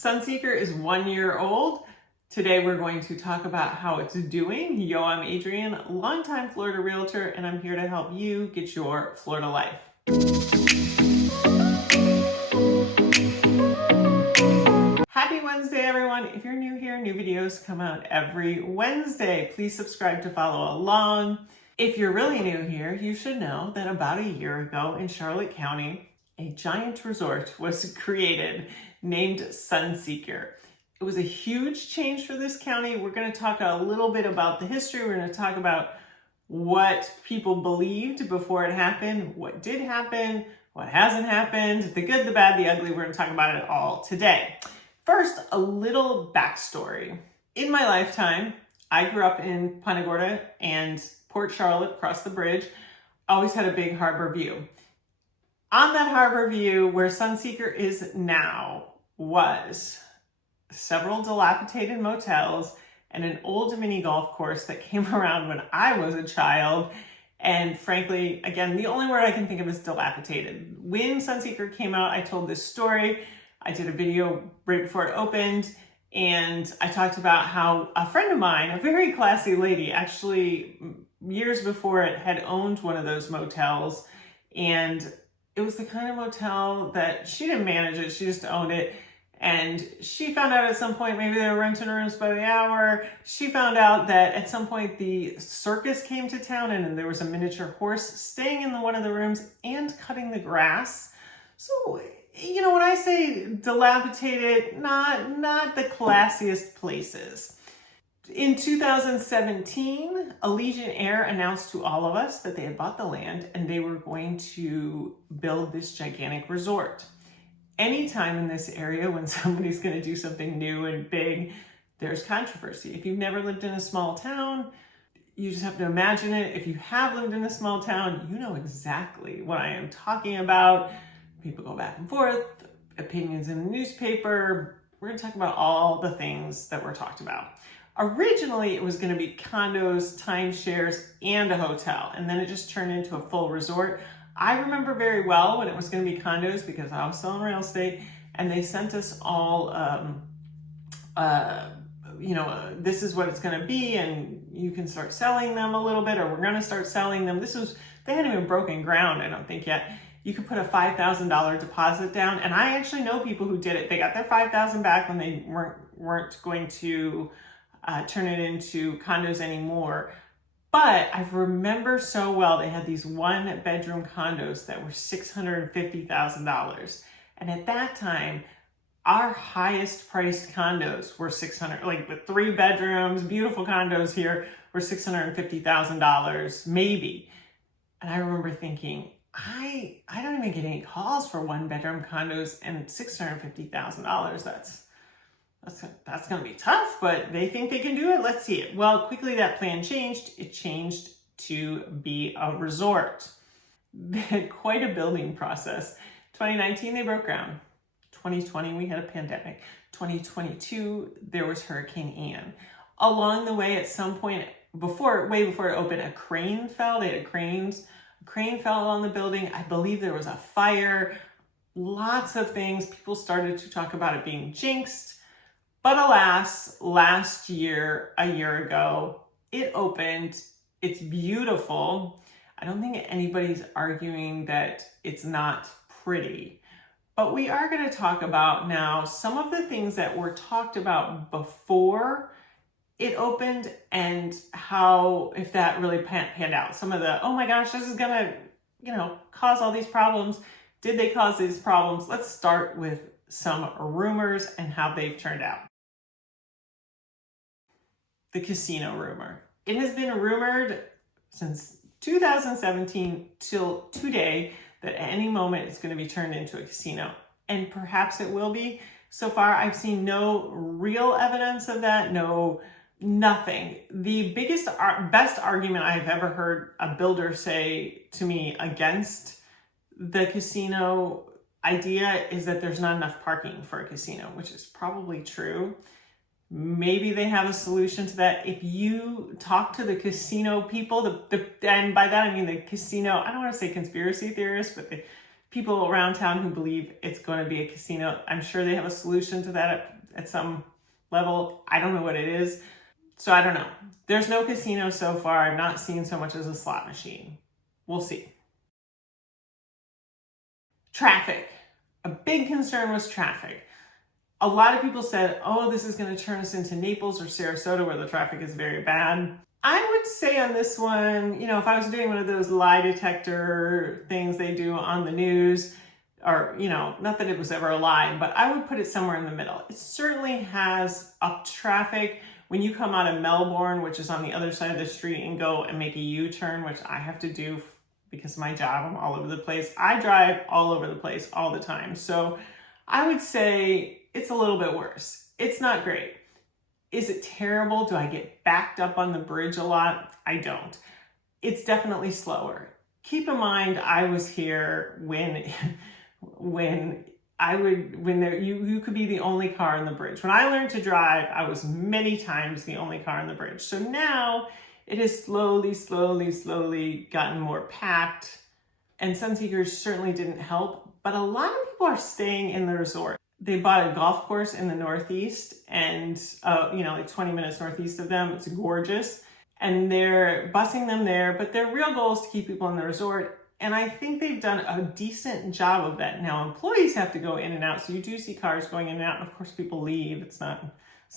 Sunseeker is 1 year old. Today we're going to talk about how it's doing. Yo, I'm Adrienne, longtime Florida realtor, and I'm here to help you get your Florida life. Happy Wednesday, everyone. If you're new here, new videos come out every Wednesday. Please subscribe to follow along. If you're really new here, you should know that about a year ago in Charlotte County, a giant resort was created named Sunseeker. It was a huge change for this county. We're going to talk a little bit about the history. We're going to talk about what people believed before it happened, what did happen, what hasn't happened, the good, the bad, the ugly. We're going to talk about it all today. First, a little backstory. In my lifetime, I grew up in Punta Gorda and Port Charlotte, across the bridge. Always had a big harbor view. On that harbor view, where Sunseeker is now, was several dilapidated motels and an old mini golf course that came around when I was a child. And frankly, again, the only word I can think of is dilapidated. When Sunseeker came out, I told this story. I did a video right before it opened, and I talked about how a friend of mine, a very classy lady, actually years before it had owned one of those motels, and it was the kind of motel that she didn't manage it, she just owned it. And she found out at some point, maybe they were renting rooms by the hour. She found out that at some point the circus came to town and there was a miniature horse staying in one of the rooms and cutting the grass. So, you know, when I say dilapidated, not the classiest places. In 2017, Allegiant Air announced to all of us that they had bought the land and they were going to build this gigantic resort. Anytime in this area when somebody's going to do something new and big, there's controversy. If you've never lived in a small town, you just have to imagine it. If you have lived in a small town, you know exactly what I am talking about. People go back and forth, opinions in the newspaper. We're going to talk about all the things that were talked about. Originally, it was going to be condos, timeshares, and a hotel, and then it just turned into a full resort. I remember very well when it was going to be condos because I was selling real estate, and they sent us all, this is what it's going to be, and you can start selling them a little bit, or we're going to start selling them. They hadn't even broken ground, I don't think yet. You could put a $5,000 deposit down, and I actually know people who did it. They got their $5,000 back when they weren't going to turn it into condos anymore. But I remember so well, they had these 1-bedroom condos that were $650,000. And at that time, our highest priced condos were $600,000, like with 3 bedrooms, beautiful condos here were $650,000, maybe. And I remember thinking, I don't even get any calls for 1-bedroom condos and $650,000. That's going to be tough, but they think they can do it. Let's see it. Well, quickly that plan changed. It changed to be a resort. They had quite a building process. 2019, they broke ground. 2020, we had a pandemic. 2022, there was Hurricane Ian. Along the way, at some point, way before it opened, a crane fell. They had cranes. A crane fell on the building. I believe there was a fire. Lots of things. People started to talk about it being jinxed. But alas, last year, a year ago, it opened. It's beautiful. I don't think anybody's arguing that it's not pretty. But we are going to talk about now some of the things that were talked about before it opened and how, if that really panned out. Some of the, oh my gosh, this is going to, cause all these problems. Did they cause these problems? Let's start with some rumors and how they've turned out. The casino rumor. It has been rumored since 2017 till today that at any moment it's going to be turned into a casino. And perhaps it will be. So far, I've seen no real evidence of that. Nothing. The best argument I've ever heard a builder say to me against the casino idea is that there's not enough parking for a casino, which is probably true. Maybe they have a solution to that. If you talk to the casino people, and by that I mean the casino, I don't want to say conspiracy theorists, but the people around town who believe it's going to be a casino. I'm sure they have a solution to that at some level. I don't know what it is. So I don't know. There's no casino so far. I've not seen so much as a slot machine. We'll see. Traffic. A big concern was traffic. A lot of people said, oh, this is going to turn us into Naples or Sarasota where the traffic is very bad. I would say on this one, you know, if I was doing one of those lie detector things they do on the news, or, you know, not that it was ever a lie, but I would put it somewhere in the middle. It certainly has up traffic. When you come out of Melbourne, which is on the other side of the street, and go and make a U-turn, which I have to do because of my job, I'm all over the place. I drive all over the place all the time. So I would say it's a little bit worse. It's not great. Is it terrible? Do I get backed up on the bridge a lot? I don't. It's definitely slower. Keep in mind, I was here when you could be the only car on the bridge. When I learned to drive, I was many times the only car on the bridge. So now it has slowly gotten more packed, and Sunseekers certainly didn't help, but a lot of people are staying in the resort. They bought a golf course in the Northeast, and like 20 minutes northeast of them. It's gorgeous, and they're busing them there, but their real goal is to keep people in the resort. And I think they've done a decent job of that. Now, employees have to go in and out, so you do see cars going in and out, and of course people leave. It's not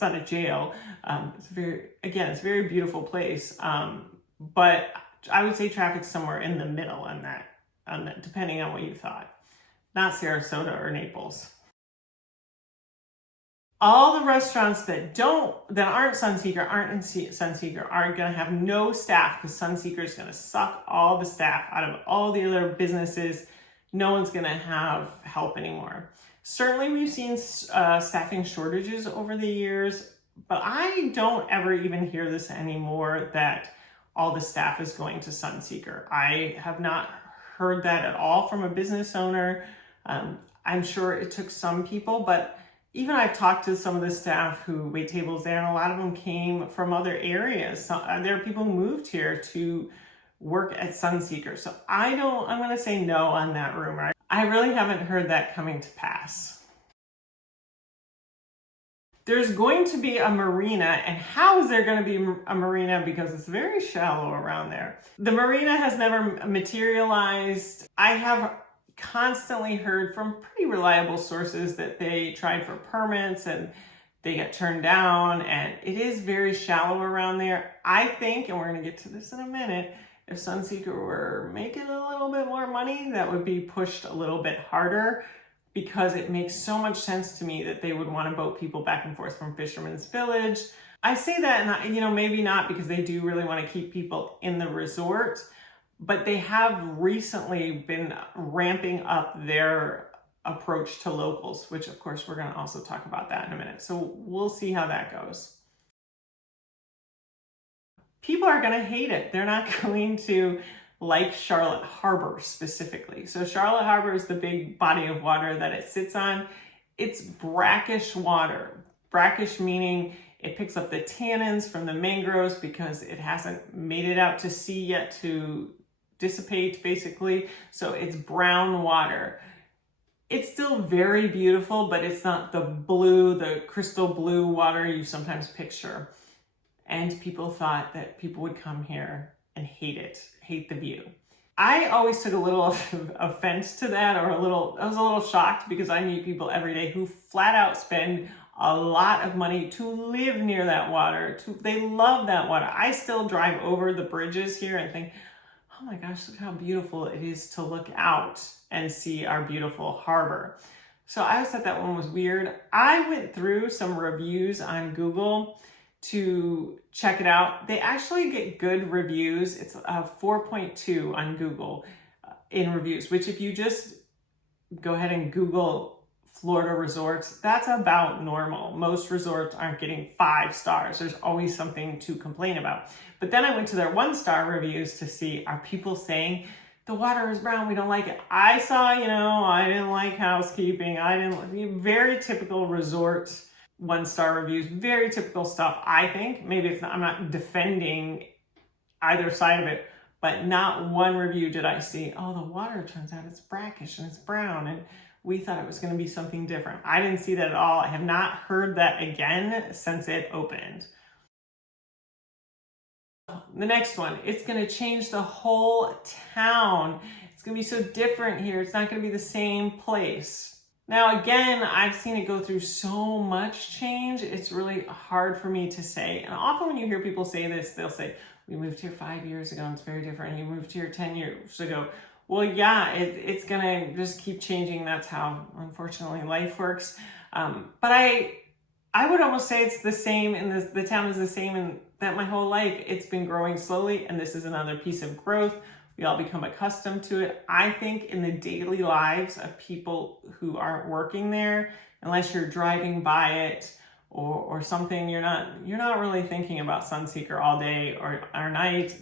a jail. It's a very beautiful place. But I would say traffic's somewhere in the middle on that, depending on what you thought. Not Sarasota or Naples. All the restaurants that aren't Sunseeker, aren't in Sunseeker, are going to have no staff, because Sunseeker is going to suck all the staff out of all the other businesses. No one's going to have help anymore. Certainly we've seen staffing shortages over the years, but I don't ever even hear this anymore that all the staff is going to Sunseeker. I have not heard that at all from a business owner. I'm sure it took some people, but even I've talked to some of the staff who wait tables there, and a lot of them came from other areas. So, there are people who moved here to work at Sunseeker. So I'm going to say no on that rumor. I really haven't heard that coming to pass. There's going to be a marina, and how is there going to be a marina? Because it's very shallow around there. The marina has never materialized. I have constantly heard from pretty reliable sources that they tried for permits and they got turned down, and it is very shallow around there. I think, and we're going to get to this in a minute, if Sunseeker were making a little bit more money, that would be pushed a little bit harder, because it makes so much sense to me that they would want to boat people back and forth from Fisherman's Village. I say that, and maybe not, because they do really want to keep people in the resort, but they have recently been ramping up their approach to locals, which of course we're going to also talk about that in a minute. So we'll see how that goes. People are going to hate it. They're not going to like Charlotte Harbor specifically. So Charlotte Harbor is the big body of water that it sits on. It's brackish water. Brackish meaning it picks up the tannins from the mangroves because it hasn't made it out to sea yet to dissipate, basically. So it's brown water. It's still very beautiful, but it's not the crystal blue water you sometimes picture. And people thought that people would come here and hate the view. I always took a little offense to that, I was a little shocked, because I meet people every day who flat out spend a lot of money to live near that water. They love that water. I still drive over the bridges here and think, oh my gosh, look how beautiful it is to look out and see our beautiful harbor. So I always thought that one was weird. I went through some reviews on Google to check it out. They actually get good reviews. It's a 4.2 on Google in reviews, which if you just go ahead and Google Florida resorts, that's about normal. Most resorts aren't getting 5 stars. There's always something to complain about. But then I went to their 1-star reviews to see, are people saying the water is brown, we don't like it? I saw, I didn't like housekeeping. Very typical resort 1-star reviews, very typical stuff. I think maybe I'm not defending either side of it, but not one review did I see, oh, the water turns out it's brackish and it's brown and we thought it was going to be something different. I didn't see that at all. I have not heard that again since it opened. The next one, it's going to change the whole town. It's going to be so different here. It's not going to be the same place. Now, again, I've seen it go through so much change. It's really hard for me to say. And often when you hear people say this, they'll say, we moved here 5 years ago and it's very different. You moved here 10 years ago. Well, yeah, it's going to just keep changing. That's how, unfortunately, life works. But I would almost say it's the same, and the town is the same in that my whole life it's been growing slowly, and this is another piece of growth. We all become accustomed to it. I think in the daily lives of people who aren't working there, unless you're driving by it or something, you're not really thinking about Sunseeker all day or night.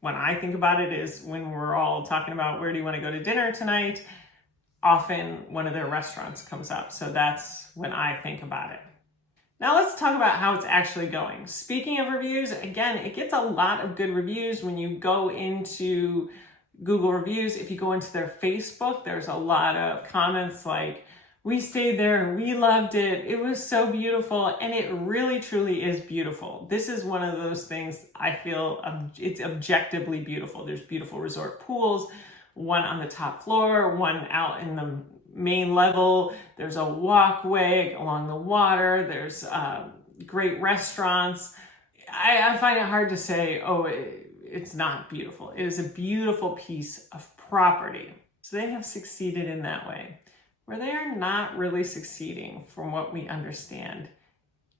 When I think about it is when we're all talking about where do you want to go to dinner tonight, often one of their restaurants comes up. So that's when I think about it. Now let's talk about how it's actually going. Speaking of reviews, again, it gets a lot of good reviews when you go into Google reviews. If you go into their Facebook, there's a lot of comments like, we stayed there, we loved it, it was so beautiful, and it really truly is beautiful. This is one of those things I feel it's objectively beautiful. There's beautiful resort pools, one on the top floor, one out in the main level. There's a walkway along the water. There's great restaurants. I find it hard to say, oh, it's not beautiful. It is a beautiful piece of property. So they have succeeded in that way. Where they are not really succeeding, from what we understand,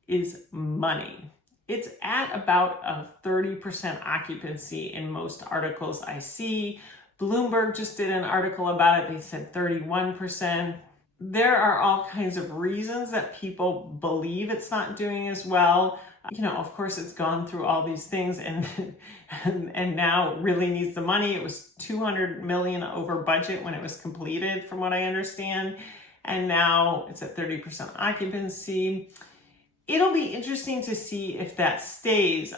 is money. It's at about a 30% occupancy in most articles I see. Bloomberg just did an article about it. They said 31%. There are all kinds of reasons that people believe it's not doing as well. Of course, it's gone through all these things and now really needs the money. It was $200 million over budget when it was completed, from what I understand. And now it's at 30% occupancy. It'll be interesting to see if that stays.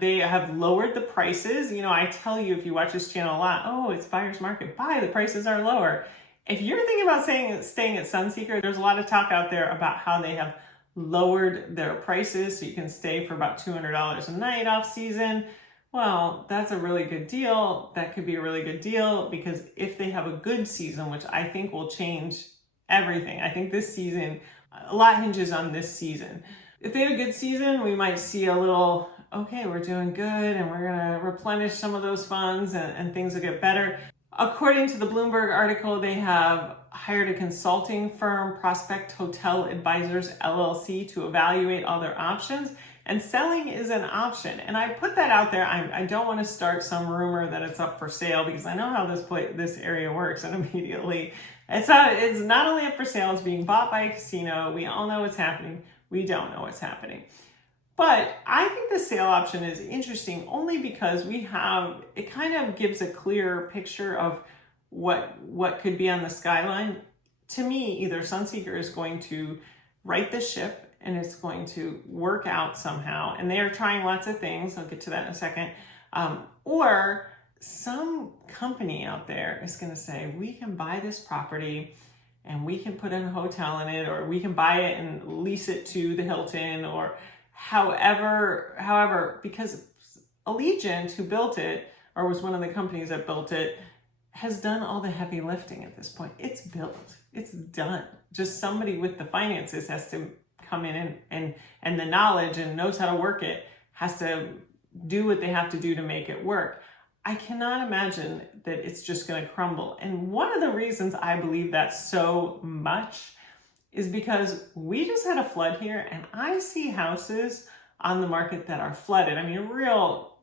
They have lowered the prices. I tell you, if you watch this channel a lot, oh, it's buyer's market. Buy, the prices are lower. If you're thinking about staying at Sunseeker, there's a lot of talk out there about how they have lowered their prices so you can stay for about $200 a night off season. Well, that's a really good deal. That could be a really good deal, because if they have a good season, which I think will change everything. I think this season, a lot hinges on this season. If they have a good season, we might see a little, okay, we're doing good and we're gonna replenish some of those funds and things will get better. According to the Bloomberg article, they have hired a consulting firm, Prospect Hotel Advisors LLC, to evaluate all their options, and selling is an option. And I put that out there. I don't want to start some rumor that it's up for sale, because I know how this area works, and immediately it's not only up for sale, it's being bought by a casino. We all know what's happening. We don't know what's happening. But I think the sale option is interesting only because it kind of gives a clearer picture of what could be on the skyline. To me, either Sunseeker is going to right the ship and it's going to work out somehow, and they are trying lots of things, I'll get to that in a second, or some company out there is going to say, we can buy this property and we can put in a hotel in it, or we can buy it and lease it to the Hilton, or however, because Allegiant, who built it, or was one of the companies that built it, has done all the heavy lifting at this point. It's built, it's done. Just somebody with the finances has to come in and the knowledge and knows how to work it, has to do what they have to do to make it work. I cannot imagine that it's just going to crumble. And one of the reasons I believe that so much is because we just had a flood here, and I see houses on the market that are flooded. I mean, real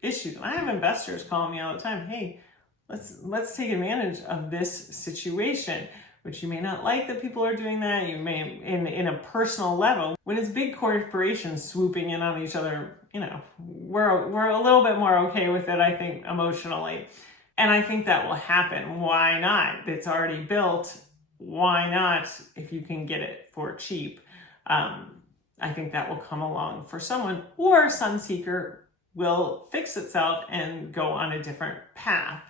issues. And I have investors calling me all the time, hey, let's take advantage of this situation, which you may not like that people are doing that. You may, in a personal level, when it's big corporations swooping in on each other, we're a little bit more okay with it, I think, emotionally. And I think that will happen. Why not? It's already built. Why not, if you can get it for cheap? I think that will come along for someone, or Sunseeker will fix itself and go on a different path.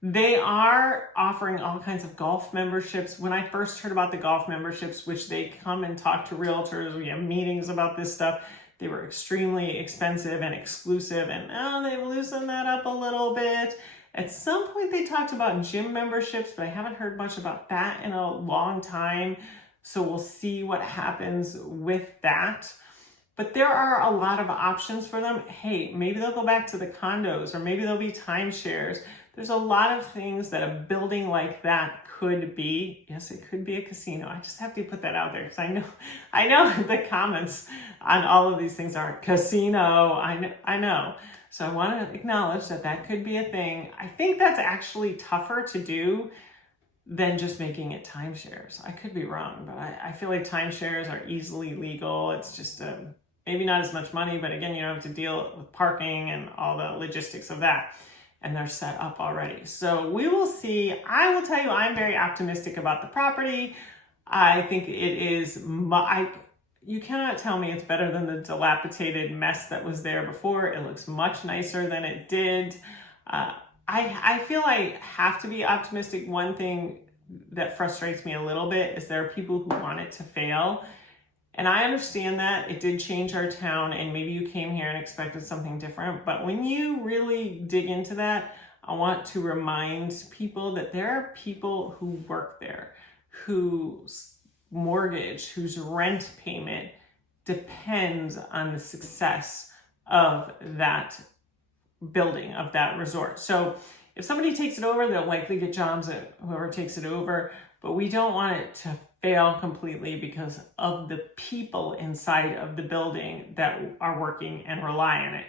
They are offering all kinds of golf memberships. When I first heard about the golf memberships, which they come and talk to realtors, we have meetings about this stuff, they were extremely expensive and exclusive, and now they've loosened that up a little bit. At some point they talked about gym memberships, but I haven't heard much about that in a long time. So we'll see what happens with that. But there are a lot of options for them. Hey, maybe they'll go back to the condos, or maybe there'll be timeshares. There's a lot of things that a building like that could be. Yes, it could be a casino. I just have to put that out there because I know the comments on all of these things aren't casino. I know. So I want to acknowledge that that could be a thing. I think that's actually tougher to do than just making it timeshares. I could be wrong, but I feel like timeshares are easily legal. It's just maybe not as much money, but again, you don't have to deal with parking and all the logistics of that. And they're set up already. So we will see. I will tell you, I'm very optimistic about the property. I think it is, you cannot tell me it's better than the dilapidated mess that was there before. It looks much nicer than it did. I feel I have to be optimistic. One thing that frustrates me a little bit is there are people who want it to fail. And I understand that it did change our town, and maybe you came here and expected something different. But when you really dig into that, I want to remind people that there are people who work there, whose mortgage, whose rent payment depends on the success of that building, of that resort. So if somebody takes it over, they'll likely get jobs at whoever takes it over. But we don't want it to fail completely because of the people inside of the building that are working and rely on it.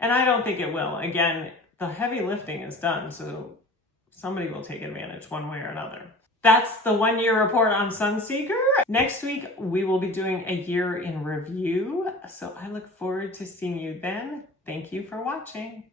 And I don't think it will. Again, the heavy lifting is done, so somebody will take advantage one way or another. That's the 1 year report on Sunseeker. Next week, we will be doing a year in review. So I look forward to seeing you then. Thank you for watching.